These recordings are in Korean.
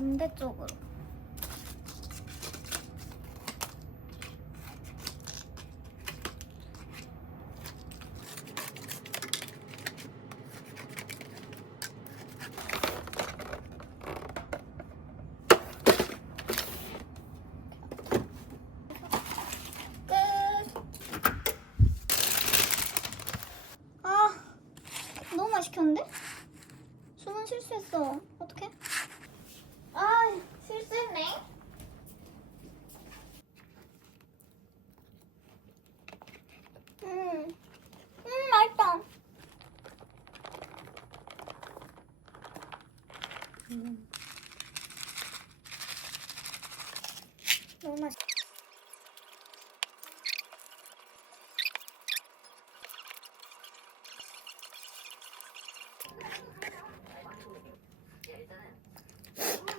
반대쪽으로. 너무 많이 시켰는데? 주문 실수했어. 어떡해? 실수했네. 맛있다. 너무 맛있어.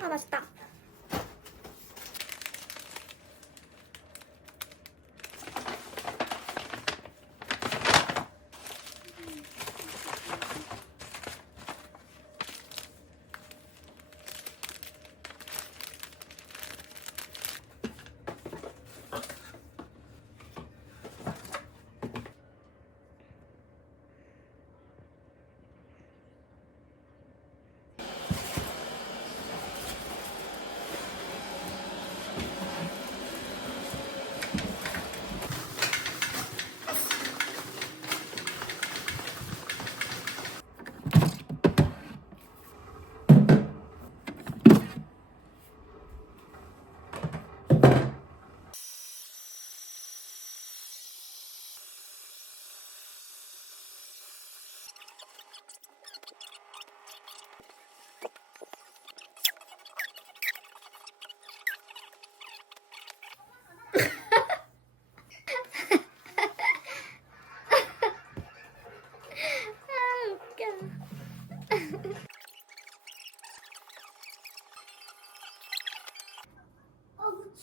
맛있다.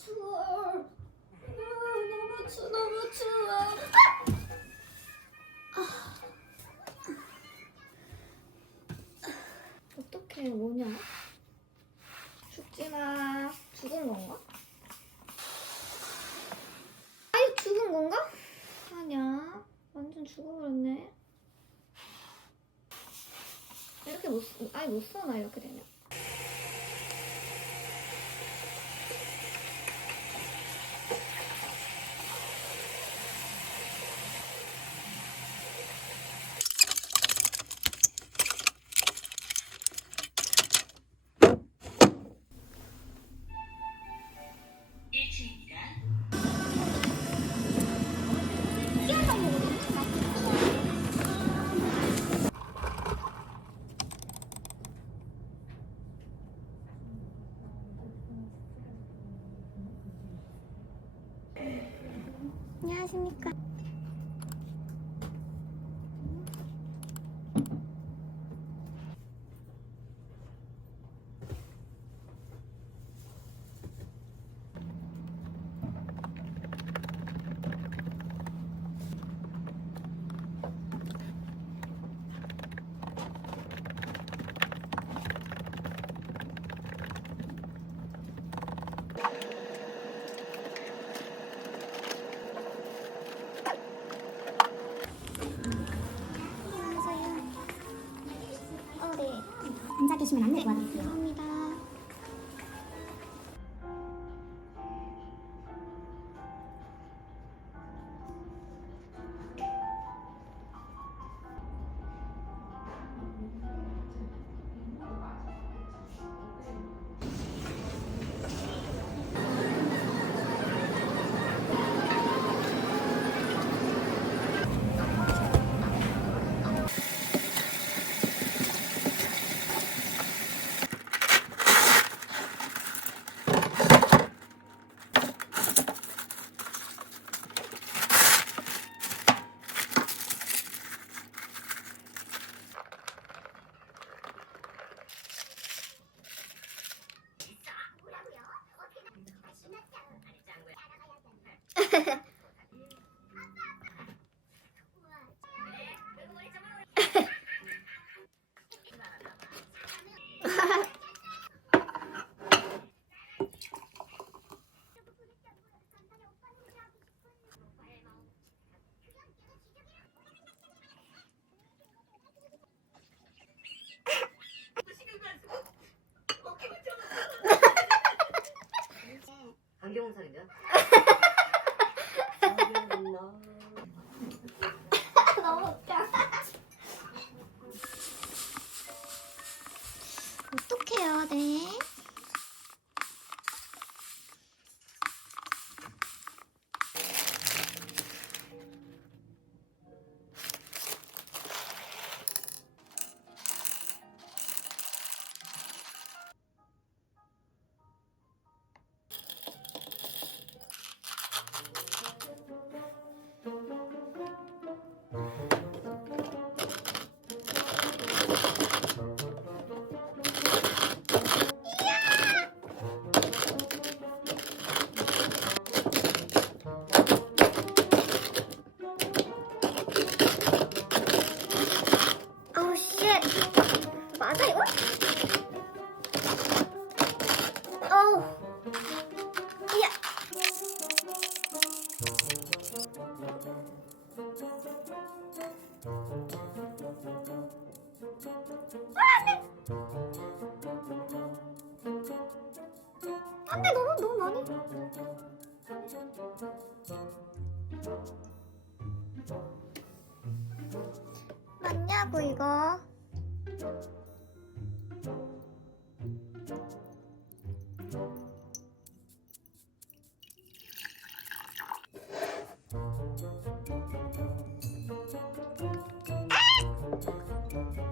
추워. 너무 추워. 어떡해, 뭐냐? 죽지 마. 죽은 건가? 아유, 죽은 건가? 아니야. 완전 죽어버렸네. 이렇게 아예 못 써나, 이렇게 되면? 안녕하십니까. 앉아 계시면 안내 도와드릴게요. 감사합니다. 맞아 이거? 어우. 이야. 안돼 너무 많이. 맞냐고 이거.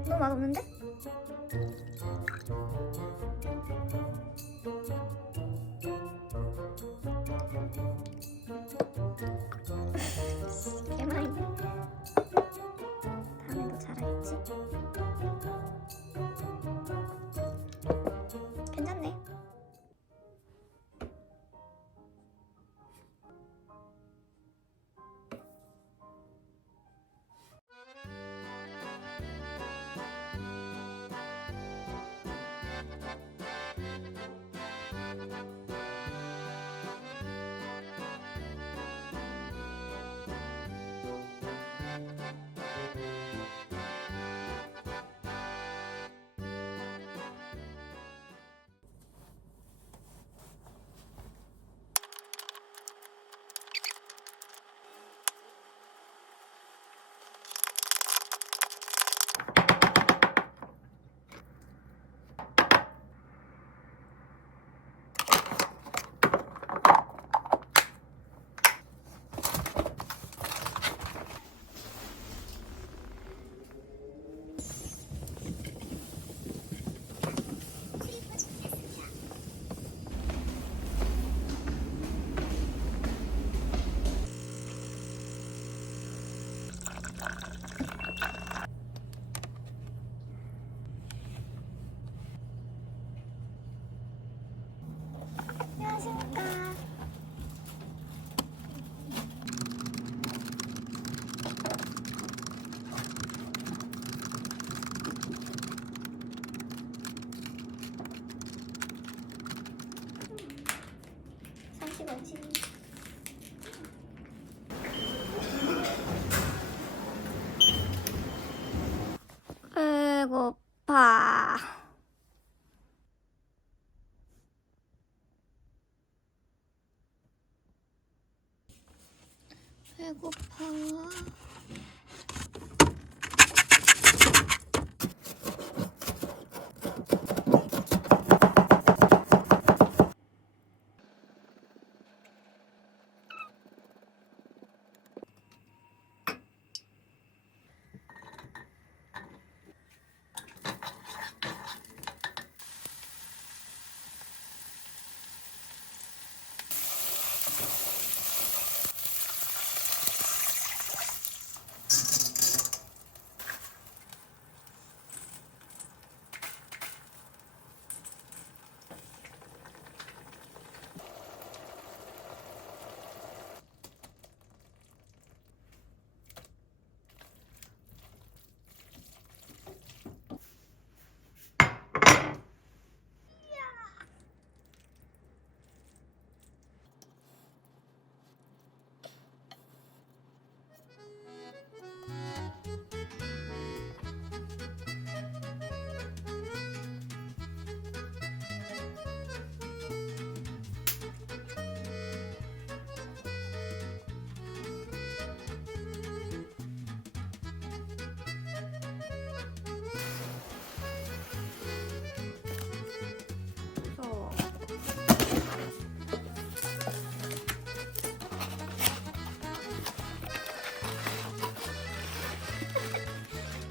너무 맛없는데? 개많이. 다음에도 잘하겠지? 괜찮네. 안녕하십니까. 삼십원치. 배고파. 배고파.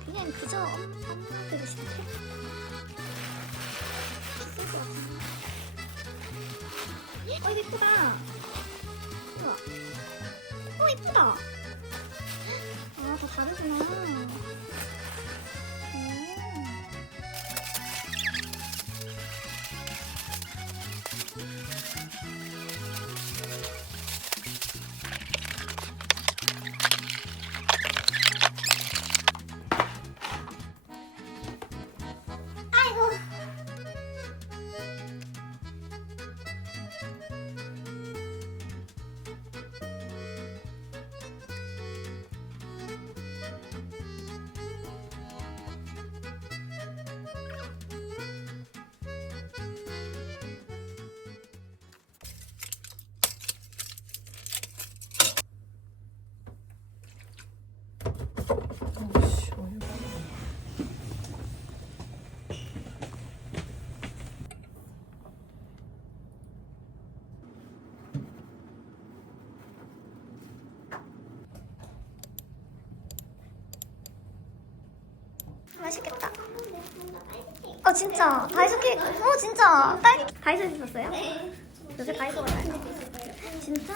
그냥 그저 엄마한테 시작해. 이거 이쁘다. 우와. 이쁘다. 아, 다 다르구나. 맛있겠다. 진짜 다이소 케이크. 진짜 다이소에서 샀어요? 네. 요새 다이소가 잘. 진짜?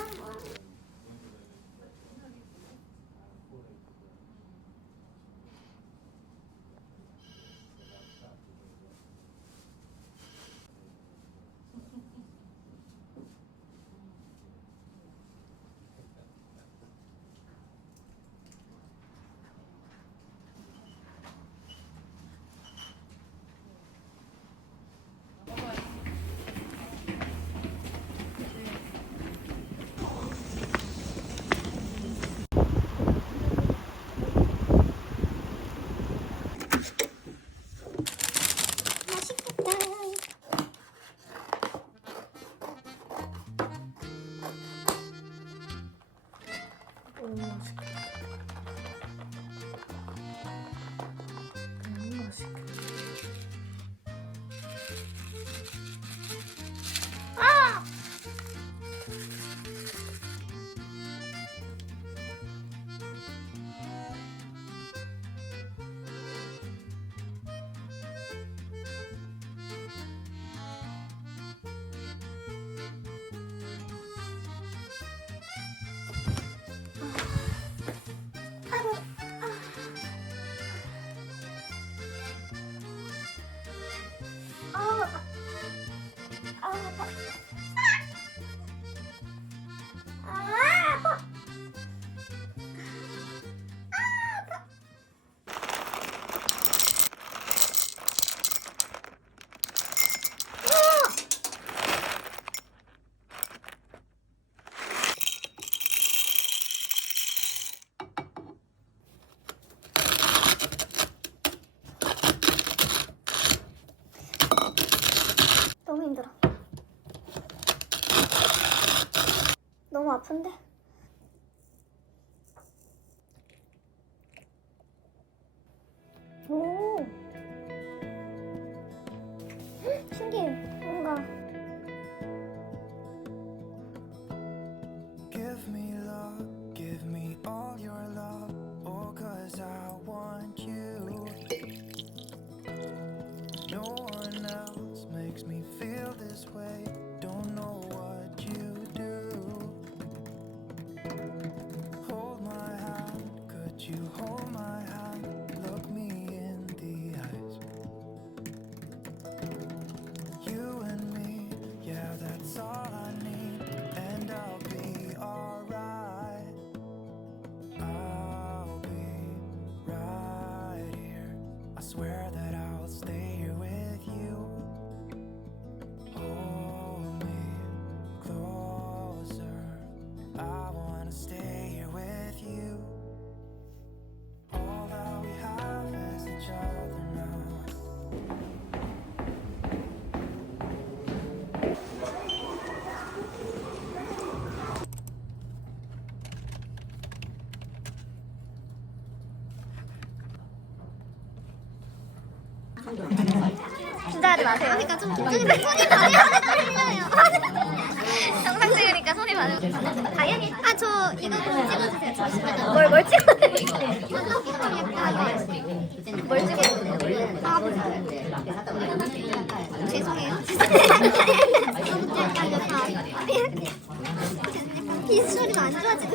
맛있겠다. 오, 맛있겠다. 맛있겠다. 아! 아이고. 아파. 아파. 너무 힘들어. 너무 아픈데? 오. 신기해. 뭔가. Give me love, give me all your love, oh, 'cause I want you. No one else makes me feel this way, don't know what you do. Hold my hand, could you hold my hand, look me in the eyes. You and me, yeah, that's all I need, and I'll be alright. I'll be right here. I swear that I'll stay here with you. Hold me closer. I wanna stay here with you. All that we have is each other now. 긴장하지 마세요. 그러니까 좀 긴장인데 손이 많이 떨려요. 영상 찍으니까 손이 많이. 다행히. 저 이거 좀 찍어주세요. 잠시만요. 뭘 찍어주세요? 뭘 찍어주세요? 죄송해요. 비주얼이 안 좋아지네.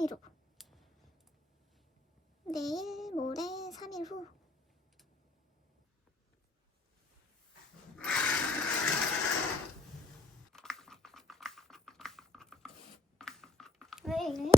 3일 후. 내일, 모레, 3일 후. 왜 이래?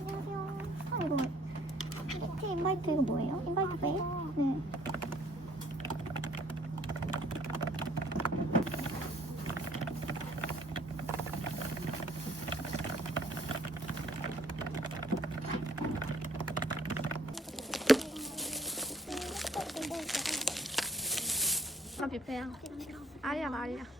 안녕하세요. 아, 이거 티 인바이트 이거 뭐예요? 인바이트 페이? 네. 나 뷔페야. 알리야 나 알리야.